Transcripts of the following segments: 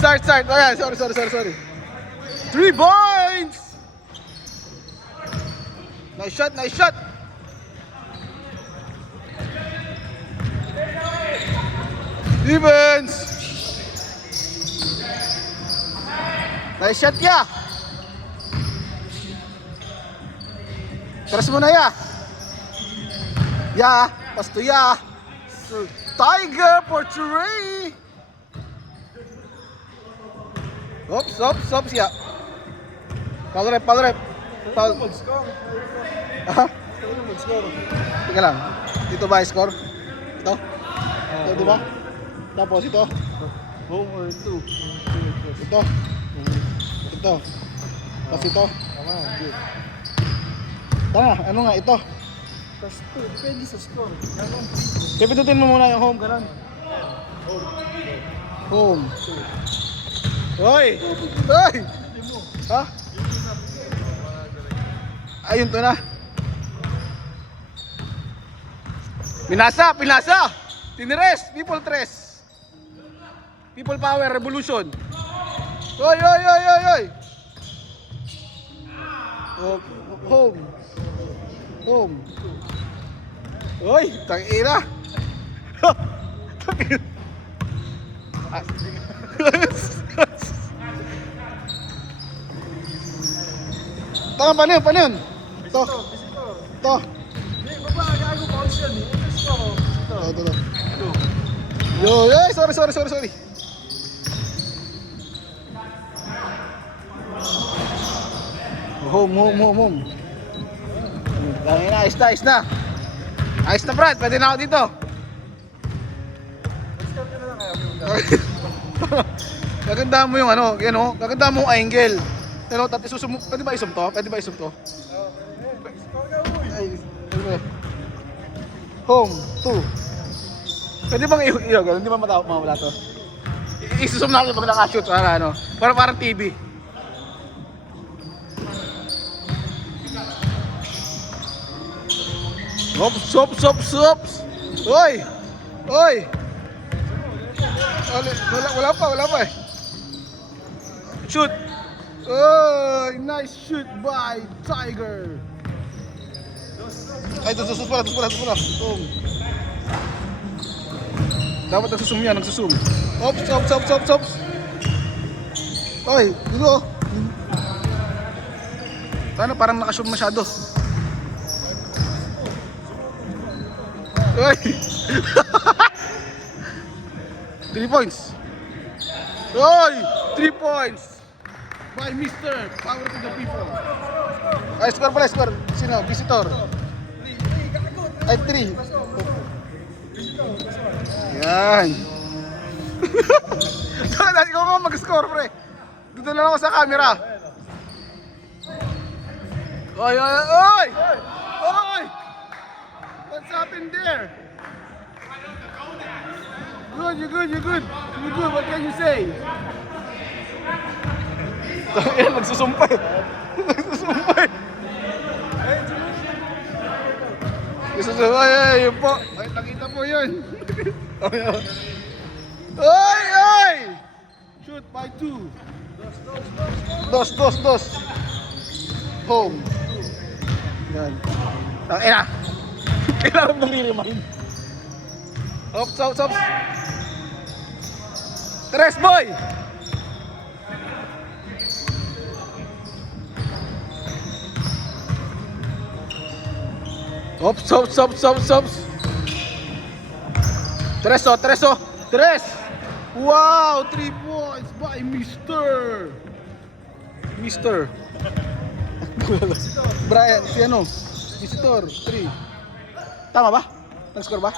Start. Oh, yeah. Sorry. 3 points! Nice shot. Defense! Nice shot, ya! Teras mo na, ya! Ya! Pasto, ya! Tiger for Trey! Ops, ya! Foul rep. Foul. Aha? Teka lang. Dito ba score? Ito? Ito, di ba? Tapos ito? Home or 2? Ito? Ito? Tapos ito? Tama, good. Tara, ano nga ito? Tapos 2, depende sa score. Ganun. Pipindutin mo muna yung home, ganun. Home. Hoy! Ha? Ayun to na. Pinasa! Tinires! People power, revolution. Oy! Oh, home. Oy, tangina. Tama, paano yun? Ito. Hindi, baba, gago bounce yan eh. Ito score. Ito. Yo, sorry. Home. Ayos na. Ayos na, Brad. Pwede na ako dito. Score ka na lang kaya. Gaganda mo yung ano, yan o. Gaganda mo yung angle. Pero pwede ba isum to? Score ka, uy. Ay, home, 2. Pwede bang i-gano'n? Hindi ba mawala to? Isusum natin pag nakashoot para ano? Parang TV. Sops! Hoy! Wala pa eh. Shoot! Oh, nice shoot by Tiger! Ay, sus pala. Dapat nagsusum yan. Ops! Oy, dito. Parang nakashoot masyado. Oy! 3 points. Oy! 3 points! By Mr. Power to the people. Ay, score. Sino? Visitor. Ay, 3. Yan. Ikaw nga mag-score, pre. Dito na lang ako sa camera. Oy! What's happened there? You're good. What can you say? Yan, nagsusumpay. Ay, yun po. Ay, nakita po yun. Ay! Shoot by 2. Dos. Home. Yan. Tangina. Kailangan mong i-remind. Ops. Tres, boy! Ops. Tres! Wow! 3 points by Mr. Brian, si ano? Visitor, 3. Tama ba? Nag-score ba?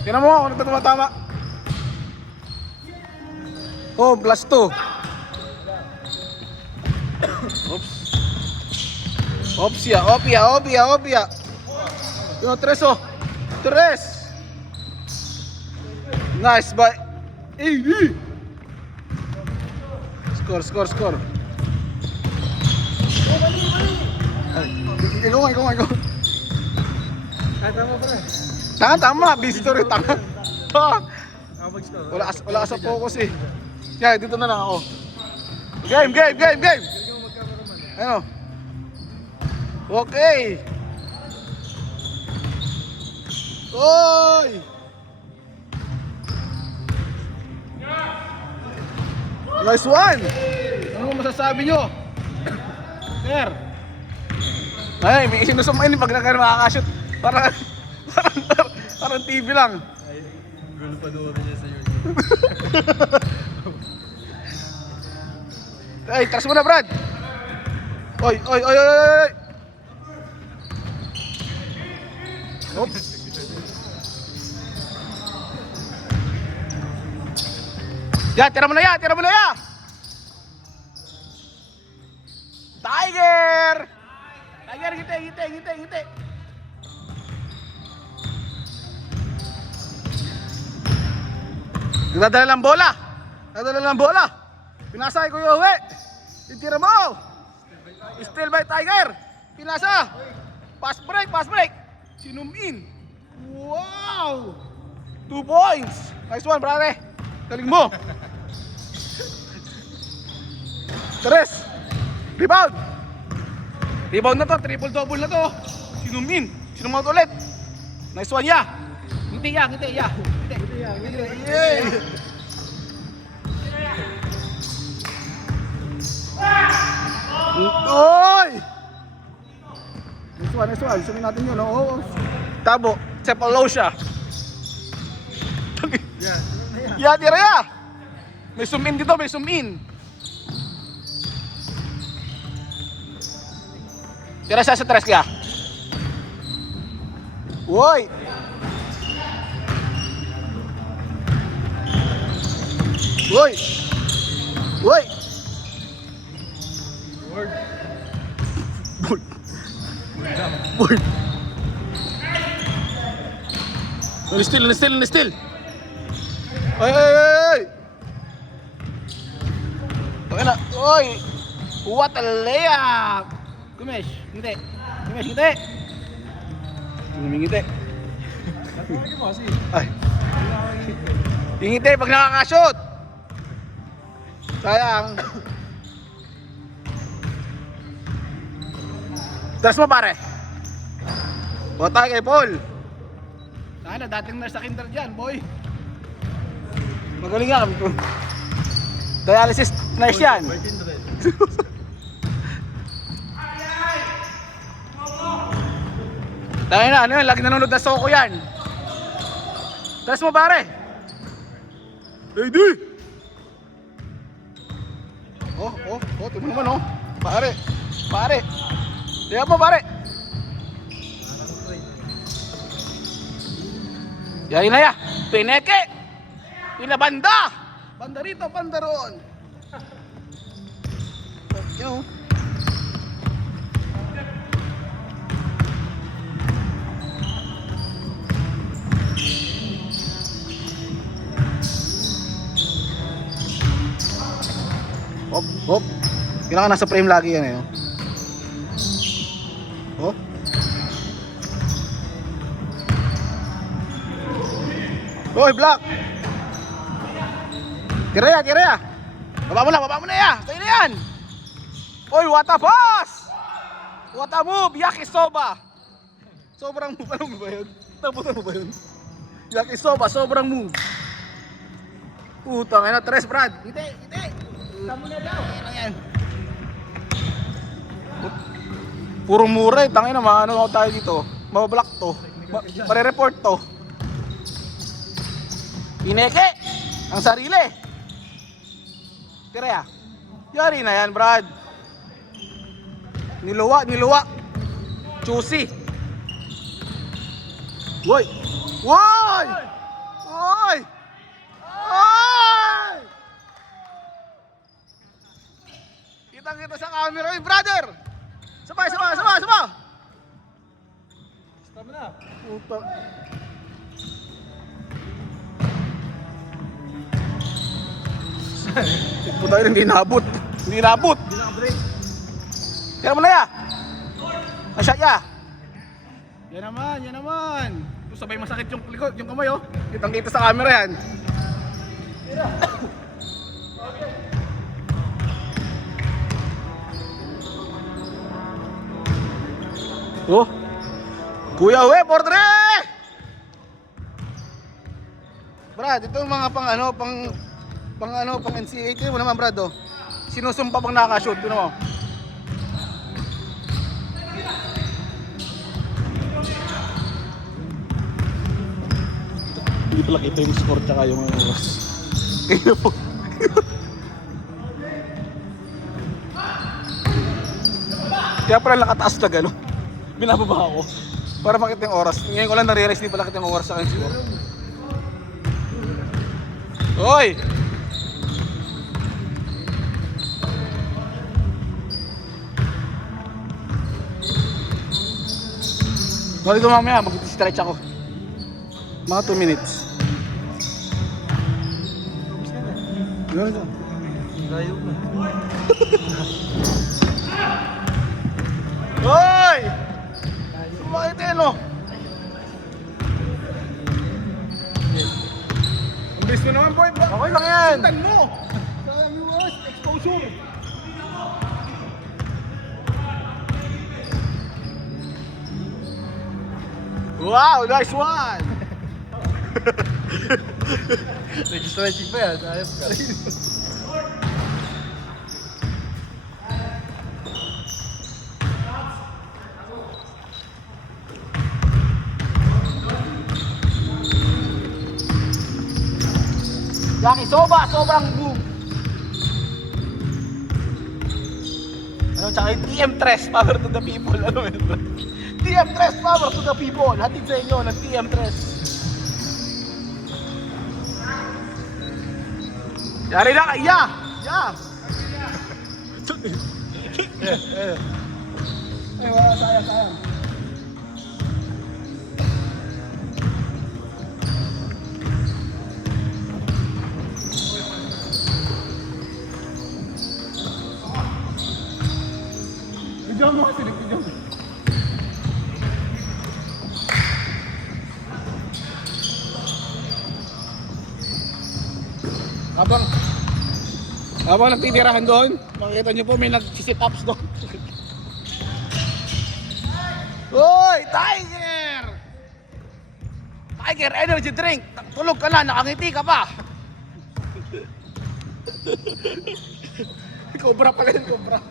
Tingnan mo kung nagtatama. Oh, plus 2. Opsia. Yung 3. Nice by AD. Score. Ikaw nga. Tama pa rin. Tama. Visitor yung tanga. Nakapag-score. Wala ka sa focus eh. Yeah, dito na lang ako. Game! Ano? Okay! Oy! Nice one! Ano masasabi nyo? Sir! Ay, may isinusumain pag makakashoot. Parang TV lang. Ay, gulo pa doon niya sa YouTube. Ay, taras mo na, Brad! Oy! Oops! Tira mo na ya! Tiger! Tiger, ngiti! Nagdadala ng bola! Pinasa kay Kuya Uwe! Titira mo! Still by Tiger! Pinasa! Pass break! Sinumin! Wow! 2 points! Nice one, brate! Galing mo! Tres! Rebound na to, triple-double na to. Sinumin! Sinumot ulit! Nice one, ya! Ngiti ya! Yay! Oy! Nice one. Sumin natin yun, oo. Tabo, Cephalosha. Ya, tira ya! May zoom in dito, may zoom in. Tira siya sa tres kaya. Woy! Woy! Word. Board. Still. Ay! Okay na. Oy! What a layup! Kumesh, ngiti. Ngiti. Tatawagin mo kasi. Ay. Ngiti pag nakakashoot. Sayang. Das mo pare. Bota kay Paul. Sana dating nurse sa kinder dyan, boy. Magaling nga. Dialysis nurse yan. By Kindred. Dahil na, ano yan, lagi nanonood na Soko yan. Das mo pare. Lady! Tingnan mo no. Pare. Tingnan mo pare. Yain na ya. Pineke. Pinabanda. Banda rito, banda roon. Yo. Hop. Kailangan nasa frame lagi yan eh. Oh. Hoy, block. Tira ya. Baba mo na ya. Kaya na yan. Hoy, what a pass! What a move, Yakisoba. Sobrang move. Ano ba yun? Nabutan mo ba yun? Yakisoba, sobrang move. Putang ina, tres, Brad. Ngiti. Tamo na daw. Ayan. Puro mura eh. Tangina, ano tayo dito? Mabablock to. Pare-report to. Pineke ang sarili. Tira ya. Yari na yan, Brad. Niluwa. Choosy. Woy! Kita sa camera. Oy, brother! Sama! Stop na. Utang. Puta yun, hindi nabot. Hindi naka-break. Tira mo na ya. Ang shot ya. Yan naman. Sabay masakit yung likod, yung kamay oh. Kitang kita sa camera yan. Oh. Kuya Uwe, portre! Brad, ito yung mga pang NCAA. Ito mo naman, Brad, oh. Sinusumpa pang nakaka-shoot, ito mo. Hindi pala kita yung score tsaka yung mga oras. Kaya po. Kaya pala nakataas na gano'n. Binababa ako para makita yung oras. Ngayon ko lang na-realize hindi pala kita yung oras sa akin score. Hoy! Dito mamaya, mag-stretch ako. Mga 2 minutes. Gano'n dyan? Layo mo. Hoy! Bakit yan o? Ang bilis mo naman, boy. Okay lang yan. Sintan mo! Sa US, exposure. Wow, nice one! Nag-stretching pa yan. Ayos ka. Yakisoba, sobrang boom. Ano, tsaka yung TM3, power to the people. Ano yun? TM3, power to the people. Hatid sa inyo ng TM3. Yari na, iya! Ya! Eh, wala, sayang. Video mo kasi, video mo. Habang nagtitirahan doon, makikita nyo po may nag-sit-ups doon. Hoy! Tiger! Tiger energy drink! Tulog ka na, nakangiti ka pa! Cobra pala yun, Cobra.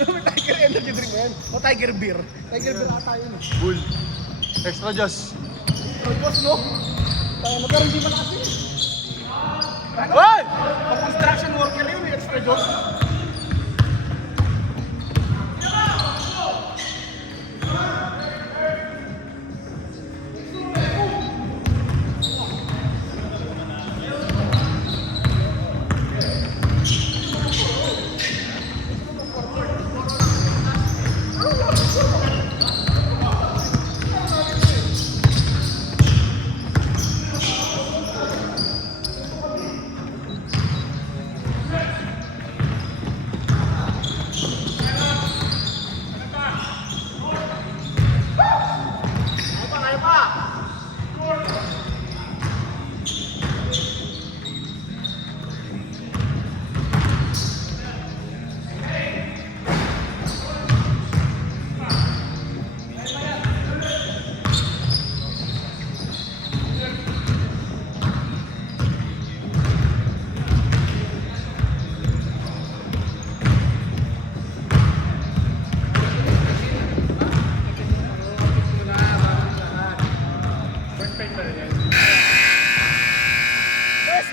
May Tiger energy drink na yan. O Tiger beer. Tiger beer ata yun. Bull. Extra juice. Pagkos, no? Tayo mo, pero hindi malakas yun. Hoy! Pag construction worker yun, may extra job.